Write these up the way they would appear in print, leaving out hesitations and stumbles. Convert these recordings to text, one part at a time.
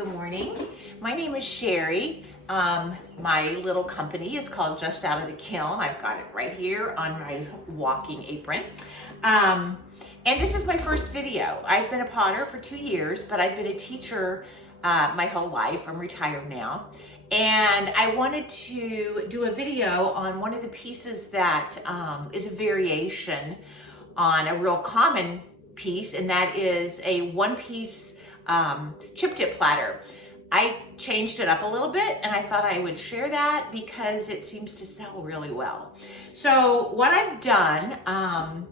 Good morning. My name is Sherry. My little company is called Just Out of the Kiln. I've got it right here on my walking apron. And this is my first video. I've been a potter for 2 years, but I've been a teacher my whole life. I'm retired now. And I wanted to do a video on one of the pieces that is a variation on a real common piece, and that is a one-piece chip dip platter. I changed it up a little bit and I thought I would share that because it seems to sell really well. So what I've done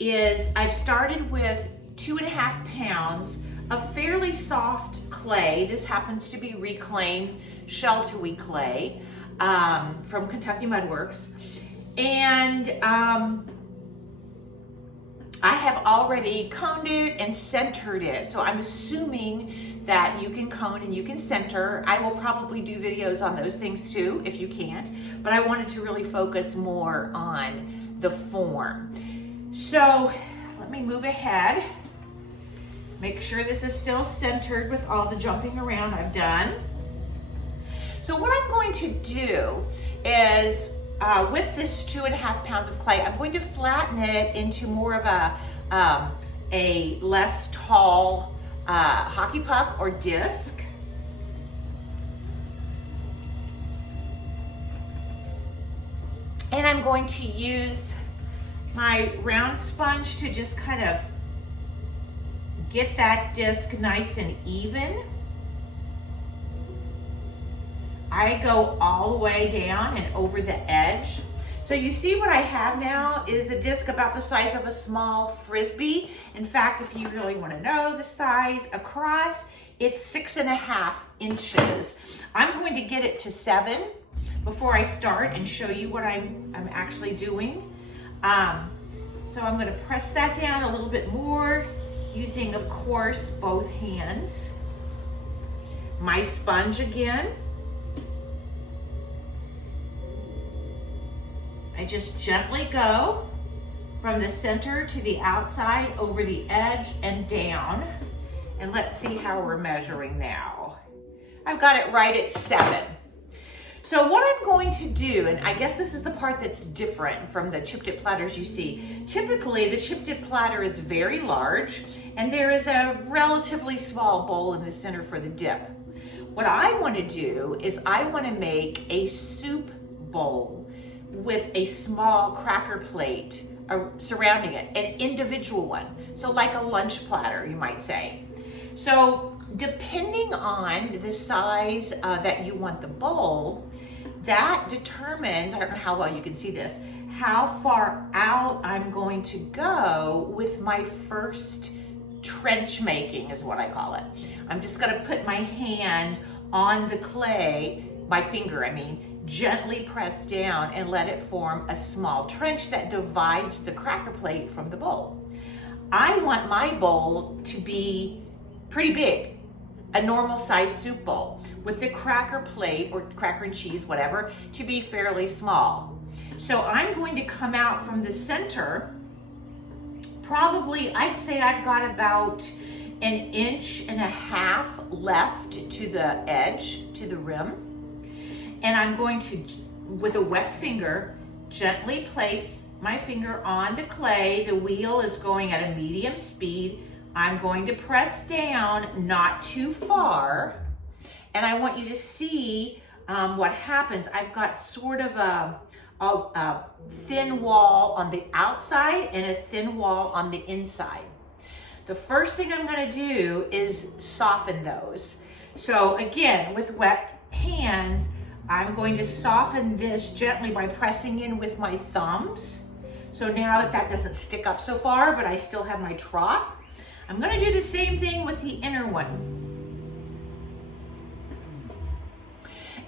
is I've started with 2.5 pounds of fairly soft clay. This happens to be reclaimed shell-to-weed clay from Kentucky Mud Works. And I have already coned it and centered it. So I'm assuming that you can cone and you can center. I will probably do videos on those things too, if you can't, but I wanted to really focus more on the form. So let me move ahead. Make sure this is still centered with all the jumping around I've done. So what I'm going to do is with this 2.5 pounds of clay, I'm going to flatten it into more of a less tall hockey puck or disc. And I'm going to use my round sponge to just kind of get that disc nice and even. I go all the way down and over the edge. So you see what I have now is a disc about the size of a small Frisbee. In fact, if you really want to know the size across, it's 6.5 inches. I'm going to get it to 7 before I start and show you what I'm actually doing. So I'm going to press that down a little bit more using, of course, both hands. My sponge again. I just gently go from the center to the outside, over the edge and down. And let's see how we're measuring now. I've got it right at 7. So what I'm going to do, and I guess this is the part that's different from the chip dip platters you see. Typically, the chip dip platter is very large, and there is a relatively small bowl in the center for the dip. What I want to do is I want to make a soup bowl with a small cracker plate surrounding it, an individual one. So like a lunch platter, you might say. So depending on the size that you want the bowl, that determines, I don't know how well you can see this, how far out I'm going to go with my first trench making is what I call it. I'm just gonna put my hand on the clay, my finger, I mean, gently press down and let it form a small trench that divides the cracker plate from the bowl. I want my bowl to be pretty big, a normal size soup bowl, with the cracker plate or cracker and cheese, whatever, to be fairly small. So I'm going to come out from the center, probably, I'd say I've got about 1.5 inches left to the edge, to the rim. And I'm going to, with a wet finger, gently place my finger on the clay. The wheel is going at a medium speed. I'm going to press down, not too far. And I want you to see what happens. I've got sort of a thin wall on the outside and a thin wall on the inside. The first thing I'm gonna do is soften those. So again, with wet hands, I'm going to soften this gently by pressing in with my thumbs. So now that doesn't stick up so far, but I still have my trough. I'm going to do the same thing with the inner one.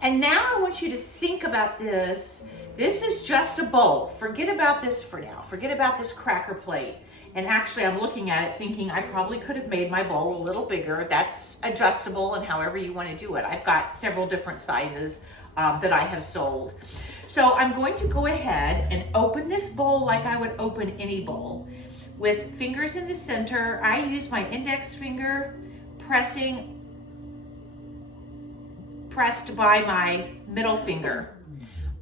And now I want you to think about this. This is just a bowl. Forget about this for now. Forget about this cracker plate. And actually, I'm looking at it thinking I probably could have made my bowl a little bigger. That's adjustable and however you want to do it. I've got several different sizes that I have sold. So I'm going to go ahead and open this bowl like I would open any bowl. With fingers in the center, I use my index finger pressing pressed by my middle finger.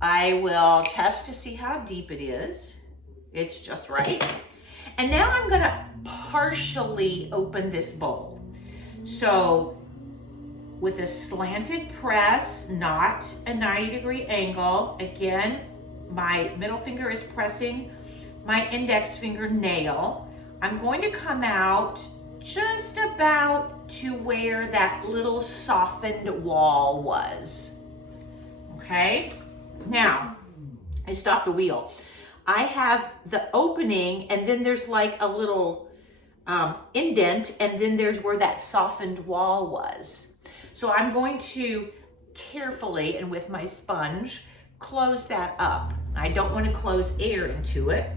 I will test to see how deep it is. It's just right. And now I'm gonna partially open this bowl. So with a slanted press, not a 90-degree angle, again, my middle finger is pressing my index finger nail. I'm going to come out just about to where that little softened wall was. Okay, now I stop the wheel. I have the opening, and then there's like a little indent, and then there's where that softened wall was. So I'm going to carefully and with my sponge close that up. I don't want to close air into it.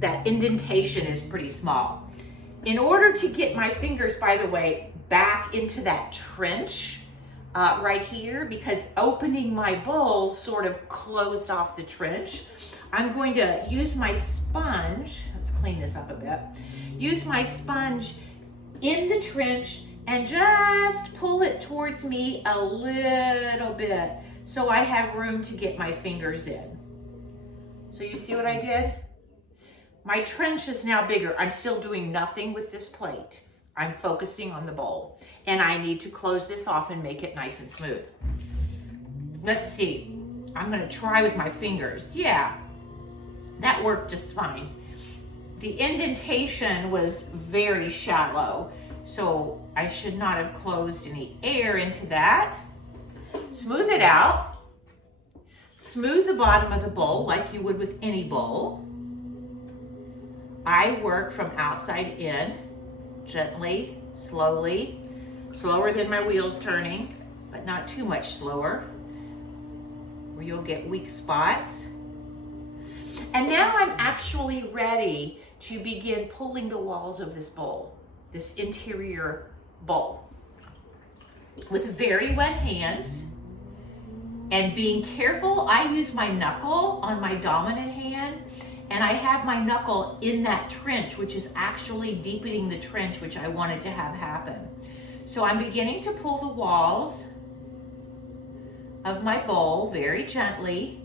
That indentation is pretty small. In order to get my fingers, by the way, back into that trench right here, because opening my bowl sort of closed off the trench, I'm going to use my sponge. Let's clean this up a bit. Use my sponge in the trench and just pull it towards me a little bit so I have room to get my fingers in. So you see what I did? My trench is now bigger. I'm still doing nothing with this plate. I'm focusing on the bowl, and I need to close this off and make it nice and smooth. Let's see. I'm gonna try with my fingers. Yeah, that worked just fine. The indentation was very shallow, so I should not have closed any air into that. Smooth it out. Smooth the bottom of the bowl like you would with any bowl. I work from outside in, gently, slowly, slower than my wheels turning, but not too much slower, where you'll get weak spots. And now I'm actually ready to begin pulling the walls of this bowl, this interior bowl, with very wet hands. And being careful, I use my knuckle on my dominant hand, and I have my knuckle in that trench, which is actually deepening the trench, which I wanted to have happen. So I'm beginning to pull the walls of my bowl very gently.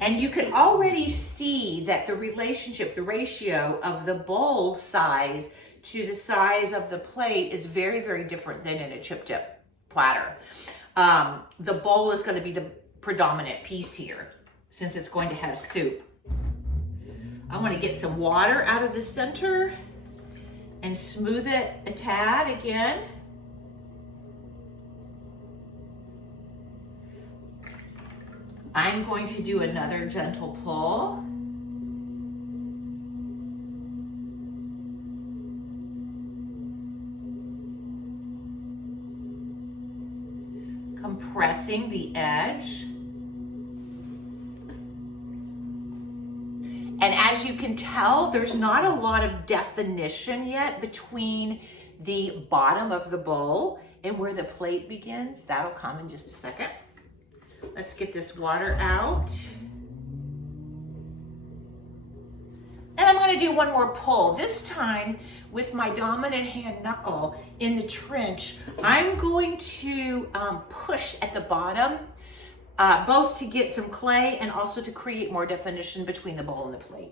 And you can already see that the relationship, the ratio of the bowl size to the size of the plate is very, very different than in a chip tip platter. The bowl is going to be the predominant piece here, since it's going to have soup. I want to get some water out of the center and smooth it a tad again. I'm going to do another gentle pull. Compressing the edge. And as you can tell, there's not a lot of definition yet between the bottom of the bowl and where the plate begins. That'll come in just a second. Let's get this water out. And I'm going to do one more pull. This time with my dominant hand knuckle in the trench, I'm going to push at the bottom, both to get some clay and also to create more definition between the bowl and the plate.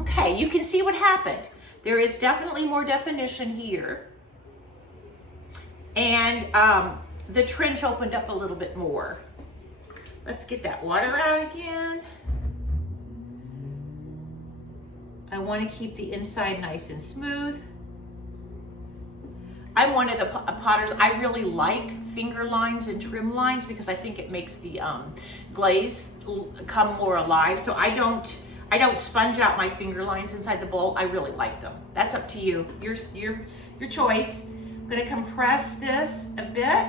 Okay, you can see what happened. There is definitely more definition here. And the trench opened up a little bit more. Let's get that water out again. I want to keep the inside nice and smooth. I'm one of the potters, I really like finger lines and trim lines because I think it makes the glaze come more alive. So I don't sponge out my finger lines inside the bowl. I really like them. That's up to you. Your choice. I'm gonna compress this a bit.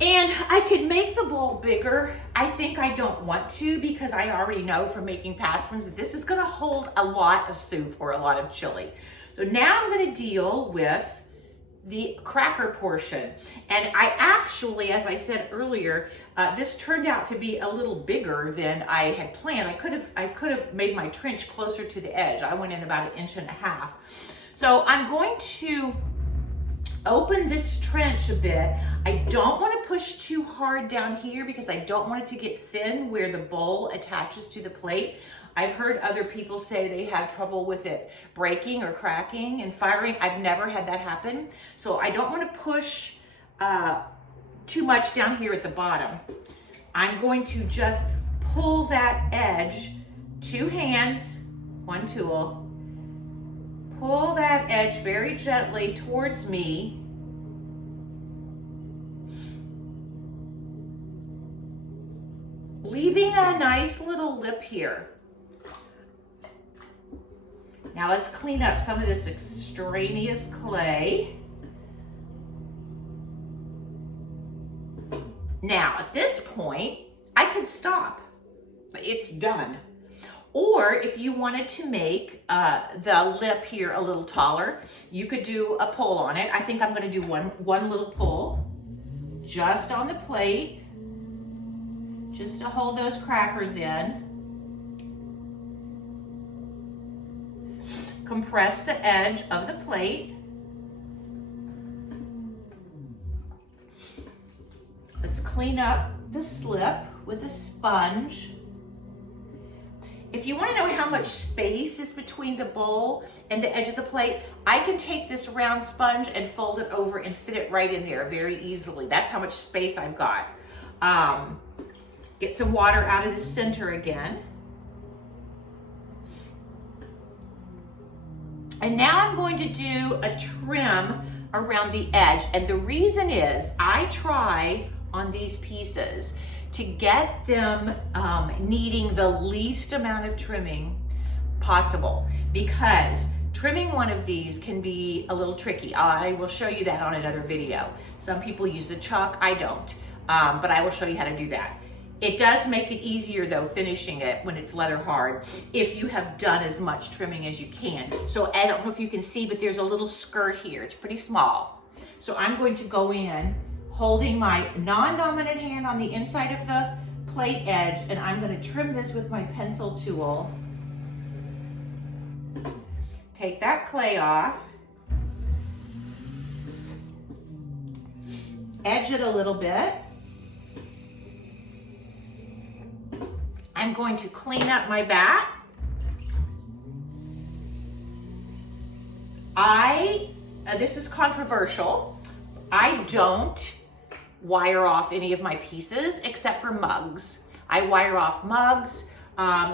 And I could make the bowl bigger. I think I don't want to because I already know from making past ones that this is gonna hold a lot of soup or a lot of chili. So now I'm gonna deal with the cracker portion. And I actually, as I said earlier, this turned out to be a little bigger than I had planned. I could have made my trench closer to the edge. I went in about 1.5 inches. So I'm going to open this trench a bit. I don't want to push too hard down here because I don't want it to get thin where the bowl attaches to the plate. I've heard other people say they have trouble with it breaking or cracking and firing. I've never had that happen. So I don't want to push too much down here at the bottom. I'm going to just pull that edge, 2 hands, 1 tool, pull that edge very gently towards me. Leaving a nice little lip here. Now let's clean up some of this extraneous clay. Now at this point, I could stop. It's done. Or if you wanted to make the lip here a little taller, you could do a pull on it. I think I'm gonna do one little pull just on the plate, just to hold those crackers in. Compress the edge of the plate. Let's clean up the slip with a sponge. If you want to know how much space is between the bowl and the edge of the plate, I can take this round sponge and fold it over and fit it right in there very easily. That's how much space I've got. Get some water out of the center again. And now I'm going to do a trim around the edge. And the reason is I try on these pieces to get them needing the least amount of trimming possible, because trimming one of these can be a little tricky. I will show you that on another video. Some people use a chuck, I don't, but I will show you how to do that. It does make it easier though, finishing it when it's leather hard, if you have done as much trimming as you can. So I don't know if you can see, but there's a little skirt here. It's pretty small. So I'm going to go in holding my non-dominant hand on the inside of the plate edge, and I'm going to trim this with my pencil tool. Take that clay off. Edge it a little bit. I'm going to clean up my bat. This is controversial. I don't wire off any of my pieces except for mugs. I wire off mugs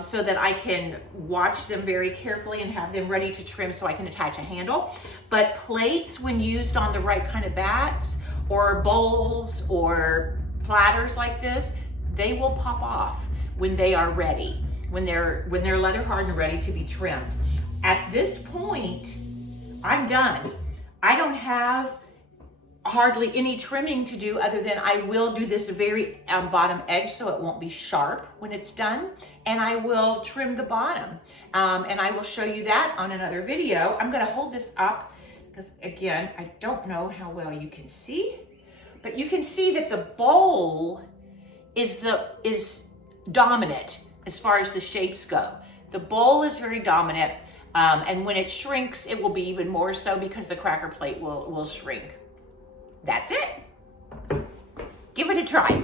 so that I can watch them very carefully and have them ready to trim so I can attach a handle. But plates, when used on the right kind of bats or bowls or platters like this, they will pop off when they are ready, when they're leather hard and ready to be trimmed. At this point, I'm done. I don't have hardly any trimming to do other than I will do this very bottom edge so it won't be sharp when it's done, and I will trim the bottom. And I will show you that on another video. I'm gonna hold this up because again, I don't know how well you can see, but you can see that the bowl is dominant as far as the shapes go. The bowl is very dominant, and when it shrinks, it will be even more so because the cracker plate will shrink. That's it. Give it a try.